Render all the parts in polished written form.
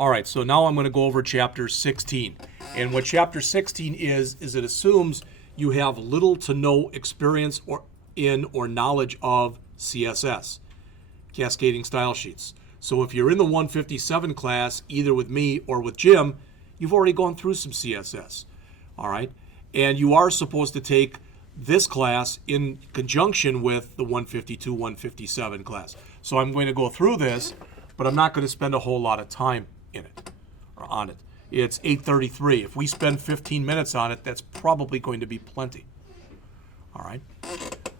All right, so now I'm going to go over Chapter 16. And what Chapter 16 is it assumes you have little to no experience or knowledge of CSS, cascading style sheets. So if you're in the 157 class, either with me or with Jim, you've already gone through some CSS. All right? And you are supposed to take this class in conjunction with the 152, 157 class. So I'm going to go through this, but I'm not going to spend a whole lot of time in it or on it. It's 8:33. If we spend 15 minutes on it, that's probably going to be plenty. All right?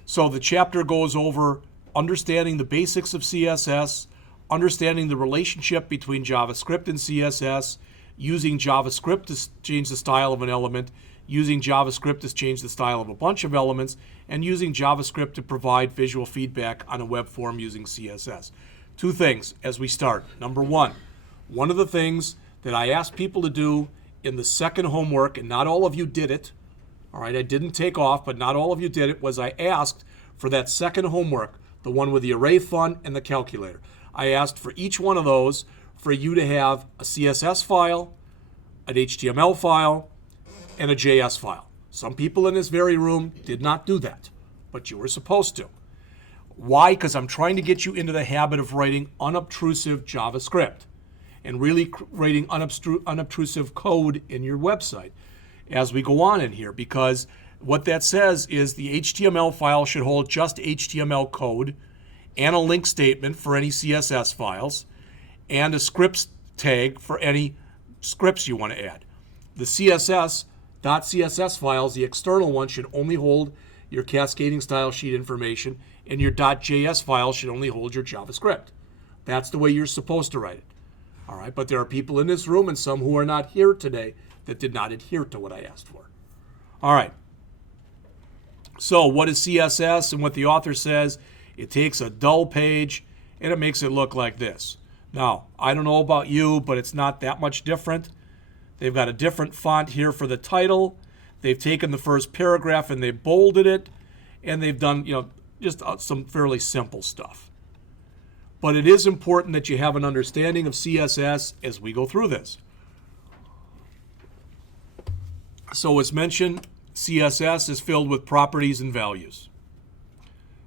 So the chapter goes over understanding the basics of CSS, understanding the relationship between JavaScript and CSS, using JavaScript to change the style of an element, using JavaScript to change the style of a bunch of elements, and using JavaScript to provide visual feedback on a web form using CSS. Two things as we start. Number one of the things that I asked people to do in the second homework, and not all of you did it, all right, I didn't take off, but not all of you did it, was I asked for that second homework, the one with the array fun and the calculator. I asked for each one of those for you to have a CSS file, an HTML file, and a JS file. Some people in this very room did not do that, but you were supposed to. Why? Because I'm trying to get you into the habit of writing unobtrusive JavaScript and really writing unobtrusive code in your website as we go on in here, because what that says is the HTML file should hold just HTML code and a link statement for any CSS files and a scripts tag for any scripts you want to add. The .css files, the external one, should only hold your cascading style sheet information, and your .js file should only hold your JavaScript. That's the way you're supposed to write it. All right, but there are people in this room and some who are not here today that did not adhere to what I asked for. All right. So what is CSS and what the author says? It takes a dull page and it makes it look like this. Now, I don't know about you, but it's not that much different. They've got a different font here for the title. They've taken the first paragraph and they bolded it, and they've done, just some fairly simple stuff. But it is important that you have an understanding of CSS as we go through this. So as mentioned, CSS is filled with properties and values.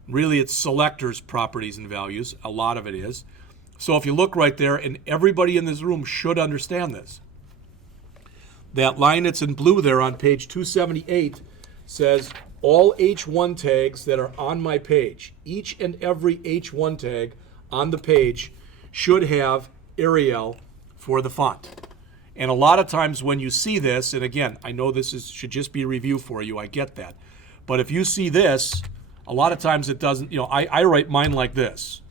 Really, it's selectors, properties, and values. A lot of it is. So if you look right there, and everybody in this room should understand this. That line that's in blue there on page 278 says all H1 tags that are on my page, each and every H1 tag on the page should have Arial for the font. And a lot of times when you see this, and again, I know this should just be a review for you, I get that. But if you see this, a lot of times it doesn't, I write mine like this.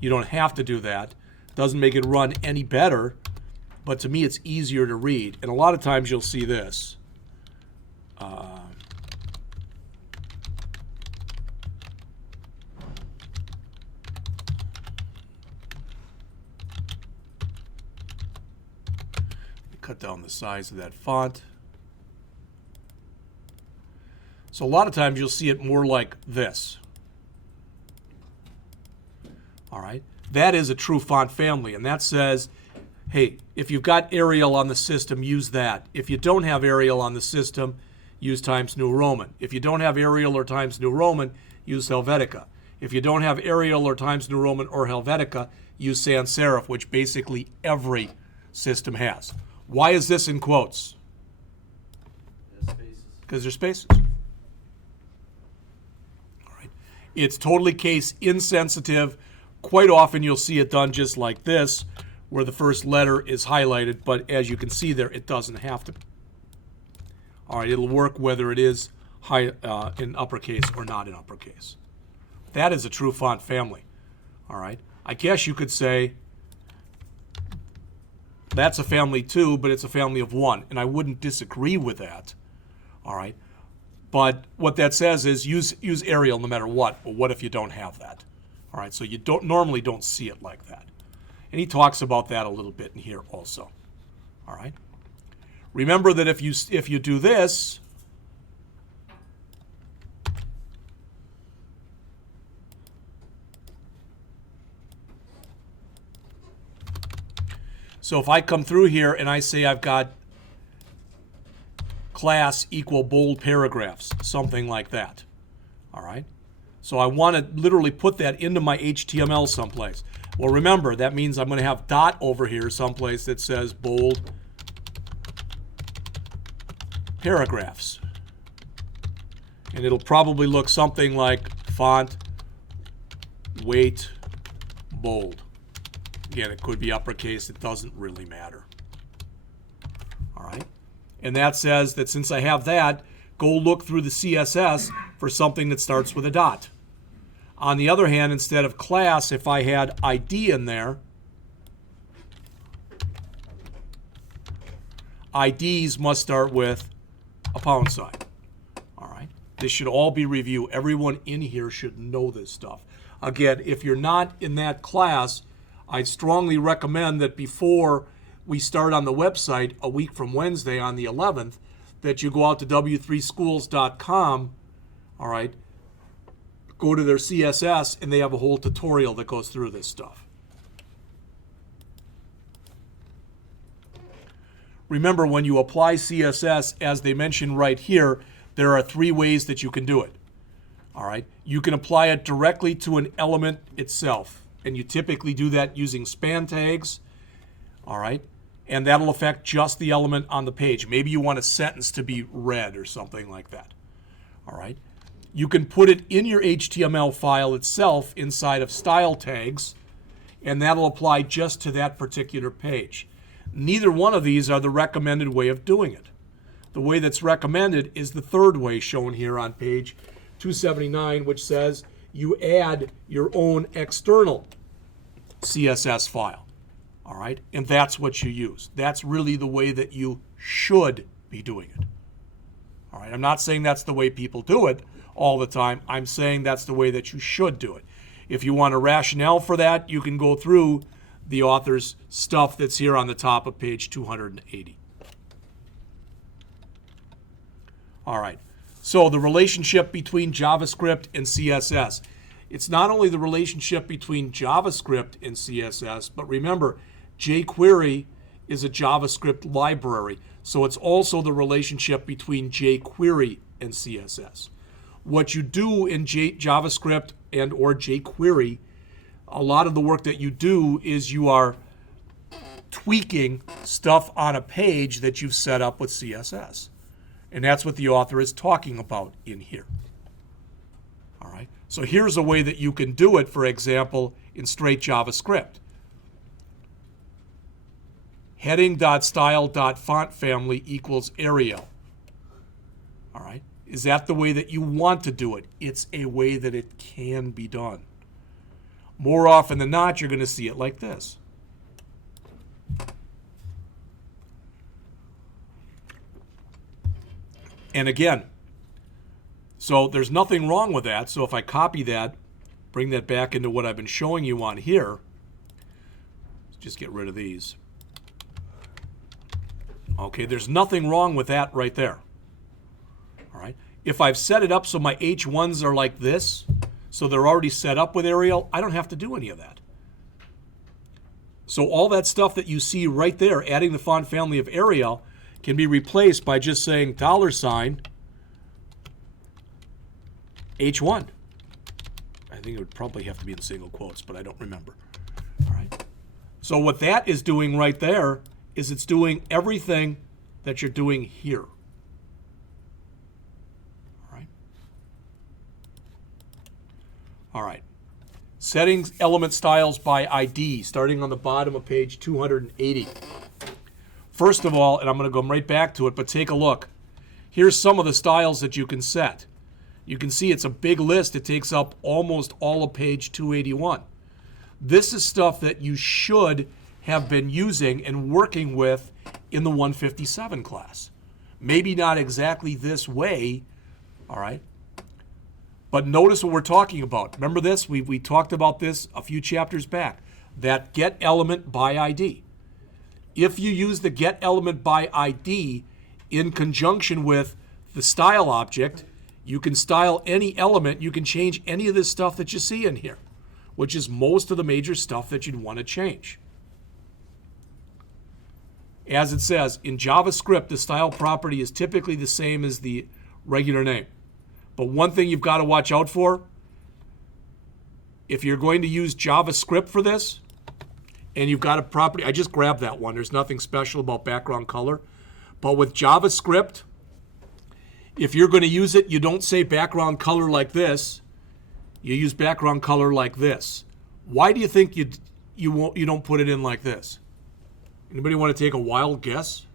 You don't have to do that. Doesn't make it run any better, but to me it's easier to read. And a lot of times you'll see this. Cut down the size of that font. So a lot of times you'll see it more like this. All right, that is a true font family, and that says, hey, if you've got Arial on the system, use that. If you don't have Arial on the system, use Times New Roman. If you don't have Arial or Times New Roman, use Helvetica. If you don't have Arial or Times New Roman or Helvetica, use sans serif, which basically every system has. Why is this in quotes? Because there's spaces. All right. It's totally case insensitive. Quite often you'll see it done just like this, where the first letter is highlighted, but as you can see there, it doesn't have to. All right, it'll work whether it is in uppercase or not in uppercase. That is a true font family. All right. I guess you could say that's a family too, but it's a family of one, and I wouldn't disagree with that. All right, but what that says is use Arial no matter what. But what if you don't have that? All right, so you normally don't see it like that, and he talks about that a little bit in here also. All right, remember that if you do this, So if I come through here and I say I've got class equal bold paragraphs, something like that. All right. So I want to literally put that into my HTML someplace. Well, remember, that means I'm going to have dot over here someplace that says bold paragraphs. And it'll probably look something like font, weight, bold. Again, it could be uppercase. It doesn't really matter. All right. And that says that since I have that, go look through the CSS for something that starts with a dot. On the other hand, instead of class, if I had ID in there, IDs must start with a pound sign. All right. This should all be review. Everyone in here should know this stuff. Again, if you're not in that class, I'd strongly recommend that before we start on the website a week from Wednesday on the 11th, that you go out to w3schools.com, all right, go to their CSS, and they have a whole tutorial that goes through this stuff. Remember, when you apply CSS, as they mentioned right here, there are 3 ways that you can do it. All right, you can apply it directly to an element itself, and you typically do that using span tags. All right, and that'll affect just the element on the page. Maybe you want a sentence to be red or something like that. All right. You can put it in your HTML file itself inside of style tags, and that'll apply just to that particular page. Neither one of these are the recommended way of doing it. The way that's recommended is the third way shown here on page 279, which says you add your own external CSS file. All right, and that's what you use. That's really the way that you should be doing it. All right, I'm not saying that's the way people do it all the time. I'm saying that's the way that you should do it. If you want a rationale for that, you can go through the author's stuff that's here on the top of page 280. All right, so the relationship between JavaScript and CSS. It's not only the relationship between JavaScript and CSS, but remember, jQuery is a JavaScript library, so it's also the relationship between jQuery and CSS. What you do in JavaScript and or jQuery, a lot of the work that you do is you are tweaking stuff on a page that you've set up with CSS. And that's what the author is talking about in here. All right. So here's a way that you can do it, for example, in straight JavaScript. Heading.style.font_family equals Arial. All right. Is that the way that you want to do it? It's a way that it can be done. More often than not, you're going to see it like this. And again, so there's nothing wrong with that. So if I copy that, bring that back into what I've been showing you on here, let's just get rid of these. Okay, there's nothing wrong with that right there. All right. If I've set it up so my H1s are like this, so they're already set up with Arial, I don't have to do any of that. So all that stuff that you see right there, adding the font family of Arial, can be replaced by just saying $H1. I think it would probably have to be in single quotes, but I don't remember. All right. So what that is doing right there is it's doing everything that you're doing here. All right. Settings element styles by ID, starting on the bottom of page 280. First of all, and I'm going to go right back to it, but take a look. Here's some of the styles that you can set. You can see it's a big list. It takes up almost all of page 281. This is stuff that you should have been using and working with in the 157 class. Maybe not exactly this way, all right? But notice what we're talking about. Remember this? We talked about this a few chapters back. That get element by ID. If you use the get element by ID in conjunction with the style object, you can style any element. You can change any of this stuff that you see in here, which is most of the major stuff that you'd want to change. as it says, in JavaScript, the style property is typically the same as the regular name. But one thing you've got to watch out for, if you're going to use JavaScript for this, and you've got a property, I just grabbed that one. There's nothing special about background color. But with JavaScript, if you're going to use it, you don't say background color like this. You use background color like this. Why do you think you don't put it in like this? Anybody want to take a wild guess?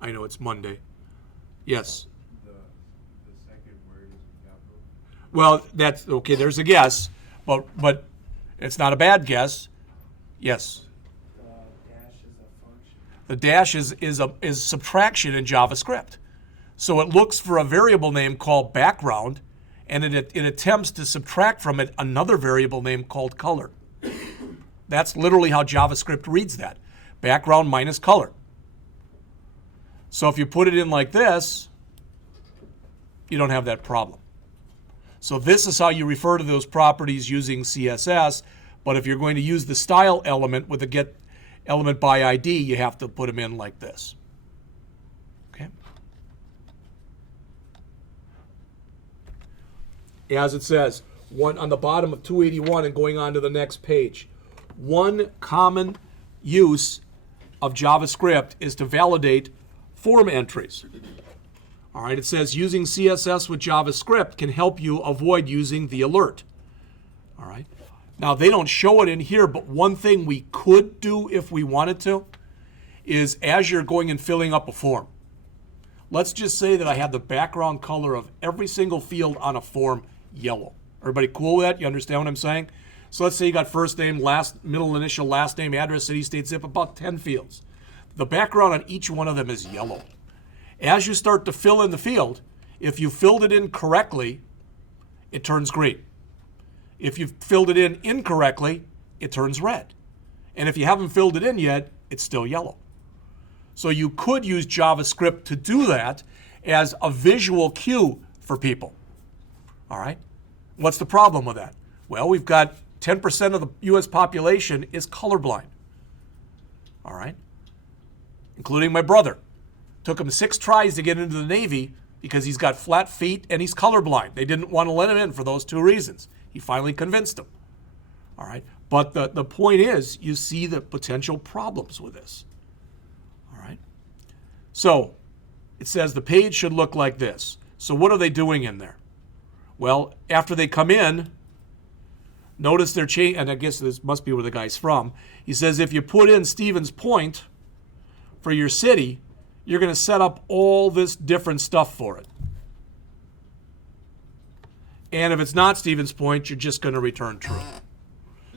I know it's Monday. Yes. The second word is in capital. Well, that's okay. There's a guess, but it's not a bad guess. Yes. Dash is a function. The dash is subtraction in JavaScript. So it looks for a variable name called background, and it attempts to subtract from it another variable name called color. That's literally how JavaScript reads that. Background minus color. So if you put it in like this, you don't have that problem. So this is how you refer to those properties using CSS, but if you're going to use the style element with the get element by ID, you have to put them in like this. Okay? As it says, one on the bottom of 281 and going on to the next page, one common use of JavaScript is to validate form entries. All right, it says using CSS with JavaScript can help you avoid using the alert. All right. Now, they don't show it in here, but one thing we could do if we wanted to is as you're going and filling up a form, let's just say that I have the background color of every single field on a form yellow. Everybody cool with that? You understand what I'm saying? So let's say you got first name, last, middle initial, last name, address, city, state, zip, about 10 fields. The background on each one of them is yellow. As you start to fill in the field, if you filled it in correctly, it turns green. If you've filled it in incorrectly, it turns red. And if you haven't filled it in yet, it's still yellow. So you could use JavaScript to do that as a visual cue for people. All right? What's the problem with that? Well, we've got 10% of the U.S. population is colorblind. All right? Including my brother. Took him 6 tries to get into the Navy because he's got flat feet and he's colorblind. They didn't want to let him in for those 2 reasons. He finally convinced them. All right? But the point is, you see the potential problems with this. All right? So it says the page should look like this. So what are they doing in there? Well, after they come in, notice they're changing, and I guess this must be where the guy's from. He says if you put in Stevens Point for your city, you're going to set up all this different stuff for it. And if it's not Stevens Point, you're just going to return true.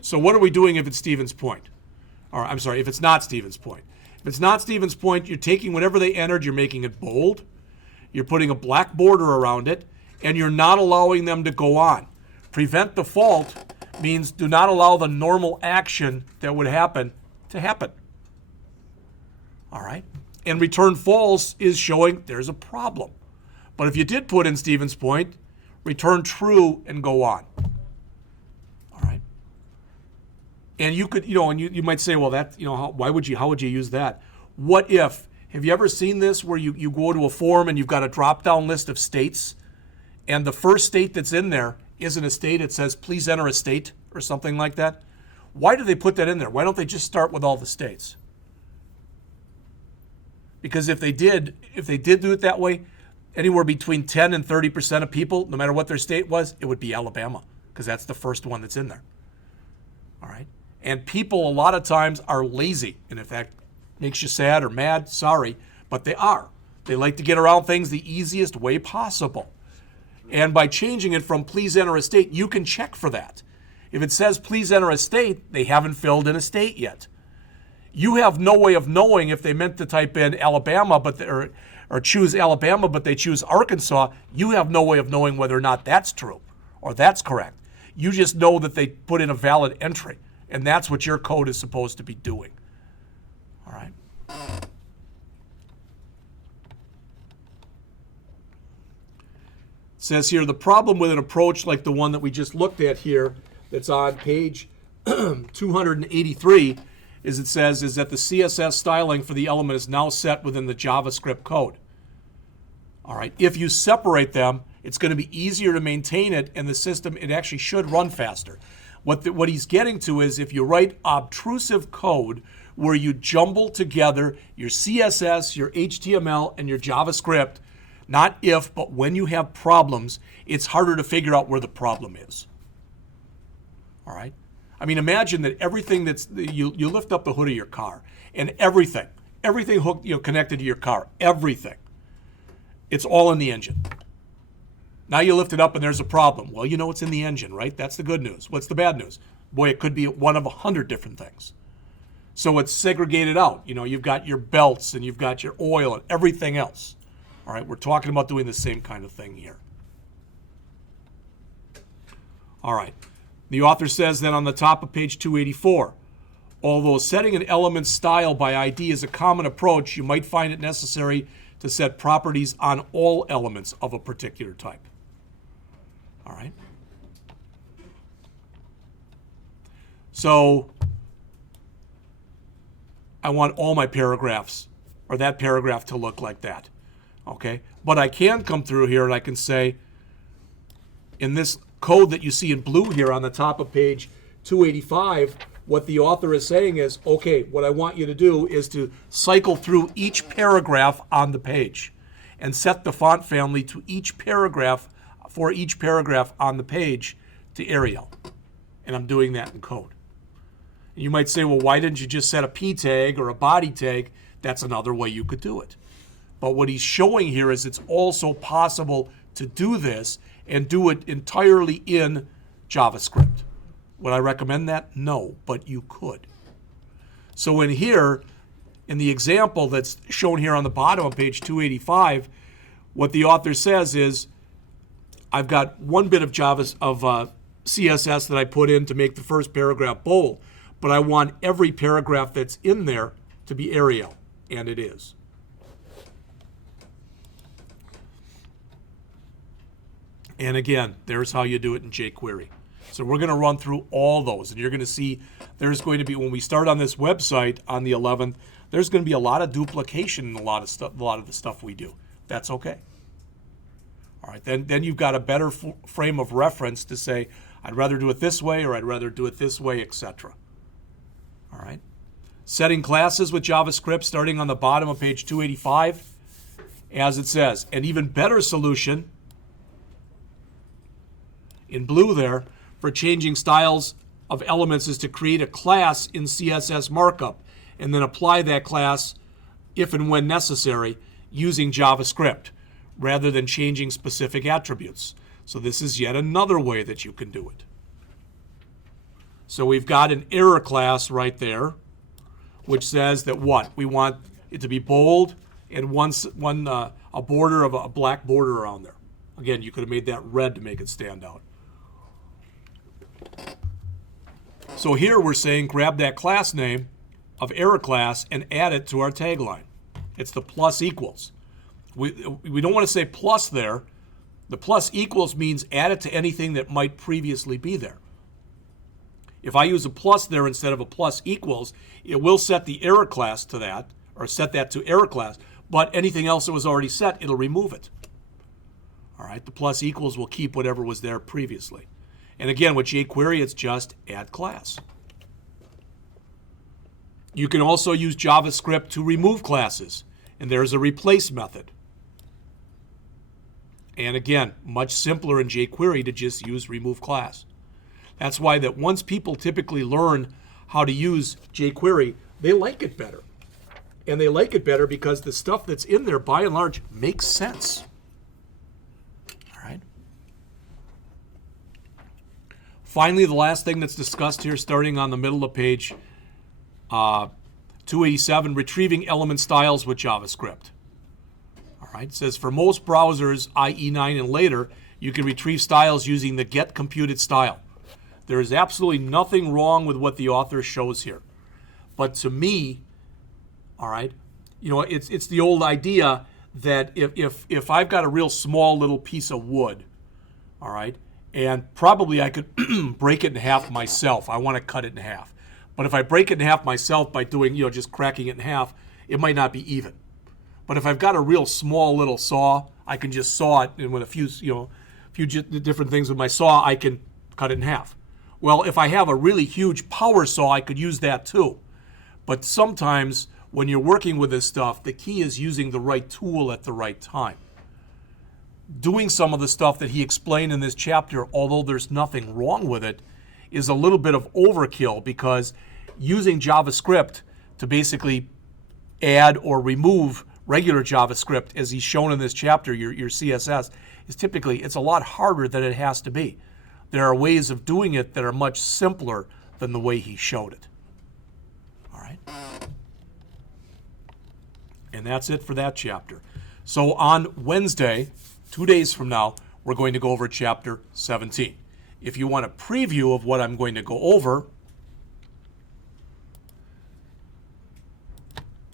So what are we doing if it's Stevens Point? Or I'm sorry, if it's not Stevens Point. If it's not Stevens Point, you're taking whatever they entered, you're making it bold, you're putting a black border around it, and you're not allowing them to go on. Prevent default means do not allow the normal action that would happen to happen. All right? And return false is showing there's a problem. But if you did put in Stevens Point, return true and go on. All right? And you could, and you might say, well, that, how would you use that? What if, have you ever seen this where you go to a form and you've got a drop-down list of states, and the first state that's in there isn't a state, it says, please enter a state or something like that? Why do they put that in there? Why don't they just start with all the states? Because if they did do it that way, anywhere between 10 and 30% of people, no matter what their state was, it would be Alabama, because that's the first one that's in there. All right? And people a lot of times are lazy, and in fact, makes you sad or mad, sorry, but they are. They like to get around things the easiest way possible. And by changing it from please enter a state, you can check for that. If it says please enter a state, they haven't filled in a state yet. You have no way of knowing if they meant to type in Alabama, or choose Alabama, but they choose Arkansas. You have no way of knowing whether or not that's true or that's correct. You just know that they put in a valid entry, and that's what your code is supposed to be doing. All right? It says here, the problem with an approach like the one that we just looked at here, that's on page 283, is it says is that the CSS styling for the element is now set within the JavaScript code. All right, if you separate them, it's going to be easier to maintain it, and the system, it actually should run faster. What he's getting to is if you write obtrusive code where you jumble together your CSS, your HTML, and your JavaScript, not if, but when you have problems, it's harder to figure out where the problem is. All right? I mean, imagine that everything that's, you lift up the hood of your car, and everything hooked, connected to your car, everything. It's all in the engine. Now you lift it up and there's a problem. Well, you know it's in the engine, right? That's the good news. What's the bad news? Boy, it could be one of 100 different things. So it's segregated out. You've got your belts and you've got your oil and everything else. All right, we're talking about doing the same kind of thing here. All right, the author says then on the top of page 284, although setting an element's style by ID is a common approach, you might find it necessary to set properties on all elements of a particular type. All right. So I want all my paragraphs or that paragraph to look like that. Okay. But I can come through here and I can say in this code that you see in blue here on the top of page 285, what the author is saying is, okay, what I want you to do is to cycle through each paragraph on the page and set the font family to each paragraph, for each paragraph on the page to Arial. And I'm doing that in code. And you might say, well, why didn't you just set a P tag or a body tag? That's another way you could do it. But what he's showing here is it's also possible to do this and do it entirely in JavaScript. Would I recommend that? No, but you could. So in here, in the example that's shown here on the bottom of page 285, what the author says is, I've got one bit of CSS that I put in to make the first paragraph bold, but I want every paragraph that's in there to be Arial, and it is. And again, there's how you do it in jQuery. So we're going to run through all those, and you're going to see there's going to be, when we start on this website on the 11th, there's going to be a lot of duplication in a lot of the stuff we do. That's okay. All right, then you've got a better frame of reference to say, I'd rather do it this way, or I'd rather do it this way, etc. All right. Setting classes with JavaScript, starting on the bottom of page 285, as it says, an even better solution in blue there for changing styles of elements is to create a class in CSS markup and then apply that class if and when necessary using JavaScript rather than changing specific attributes. So this is yet another way that you can do it. So we've got an error class right there, which says that what? We want it to be bold and a border of a black border around there. Again, you could have made that red to make it stand out. So here we're saying grab that class name of error class and add it to our tagline. It's the plus equals. We don't want to say plus there. The plus equals means add it to anything that might previously be there. If I use a plus there instead of a plus equals, it will set the error class to that, or set that to error class, but anything else that was already set, it'll remove it. All right, the plus equals will keep whatever was there previously. And again, with jQuery, it's just add class. You can also use JavaScript to remove classes, and there's a replace method. And again, much simpler in jQuery to just use remove class. That's why that once people typically learn how to use jQuery, they like it better. And they like it better because the stuff that's in there, by and large, makes sense. All right. Finally, the last thing that's discussed here, starting on the middle of page 287, retrieving element styles with JavaScript. All right, it says for most browsers, i.e. 9 and later, you can retrieve styles using the get computed style. There is absolutely nothing wrong with what the author shows here. But to me, all right, it's the old idea that if I've got a real small little piece of wood, all right, and probably I could break it in half myself. I want to cut it in half. But if I break it in half myself by doing, just cracking it in half, it might not be even. But if I've got a real small little saw, I can just saw it, and with a few different things with my saw, I can cut it in half. Well, if I have a really huge power saw, I could use that too. But sometimes when you're working with this stuff, the key is using the right tool at the right time. Doing some of the stuff that he explained in this chapter, although there's nothing wrong with it, is a little bit of overkill, because using JavaScript to basically add or remove regular JavaScript, as he's shown in this chapter, your CSS, is typically, it's a lot harder than it has to be. There are ways of doing it that are much simpler than the way he showed it. All right? And that's it for that chapter. So on Wednesday, 2 days from now, we're going to go over chapter 17. If you want a preview of what I'm going to go over,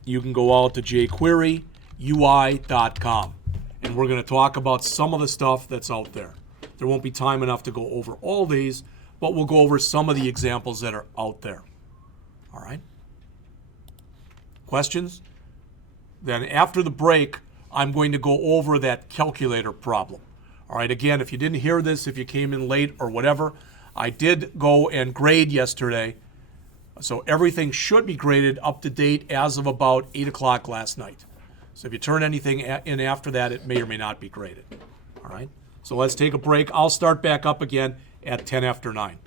you can go out to jQueryui.com, and we're going to talk about some of the stuff that's out there. There won't be time enough to go over all these, but we'll go over some of the examples that are out there. All right? Questions? Then after the break, I'm going to go over that calculator problem. All right, again, if you didn't hear this, if you came in late or whatever, I did go and grade yesterday. So everything should be graded up to date as of about 8 o'clock last night. So if you turn anything in after that, it may or may not be graded. All right, so let's take a break. I'll start back up again at 10 after 9.